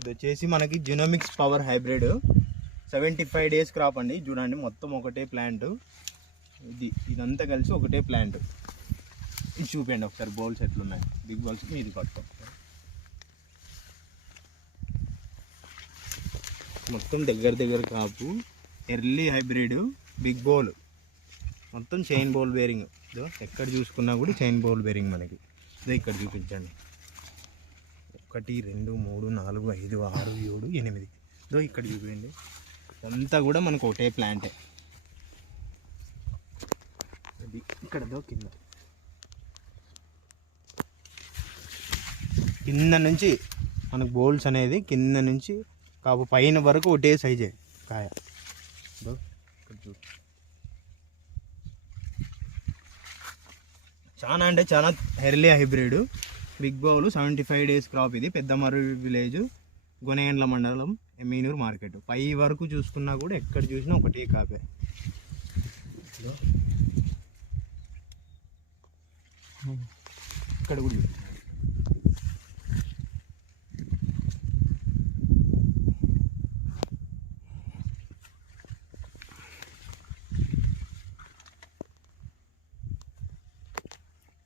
ఇది వచ్చేసి మనకి genomics power hybrid seventy five days crop అండి. చూడండి మొత్తం ఒకటే ప్లాంట్ ఇది ఇదంతా కలిసి ఒకటే ప్లాంట్ ఇది చూపించండి ఒకసారి బౌల్స్ ఎట్లున్నాయి. బిగ్ బౌల్స్ మీది పట్టుకో. మొత్తం దగ్గర దగ్గర కాపు ఎర్లీ హైబ్రిడ్ బిగ్ బౌల్ మొత్తం చైన్ బౌల్ బేరింగ్ ఎక్కడ చూసుకున్నా కూడా చైన్ బౌల్ బేరింగ్ మనకి. ఇక్కడ చూపించండి. ఒకటి రెండు మూడు నాలుగు ఐదు ఆరు ఏడు ఎనిమిది. ఇదో ఇక్కడ చూపించండి అంతా కూడా మనకు ఒకటే ప్లాంటే ఇది ఇక్కడ దో కింద. కింద నుంచి మనకు బోల్స్ అనేది కింద నుంచి కాపు పైన వరకు ఒకటే సైజే కాయ. చాలా అంటే చాలా early hybrid. Big bowl seventy five days crop ఇది. పెద్దమర్రి విలేజ్ గొనేండ్ల మండలం ఎమ్మీనూరు మార్కెట్. పై వరకు చూసుకున్నా కూడా ఎక్కడ చూసినా ఒకటి కాపే ఇక్కడ కూడా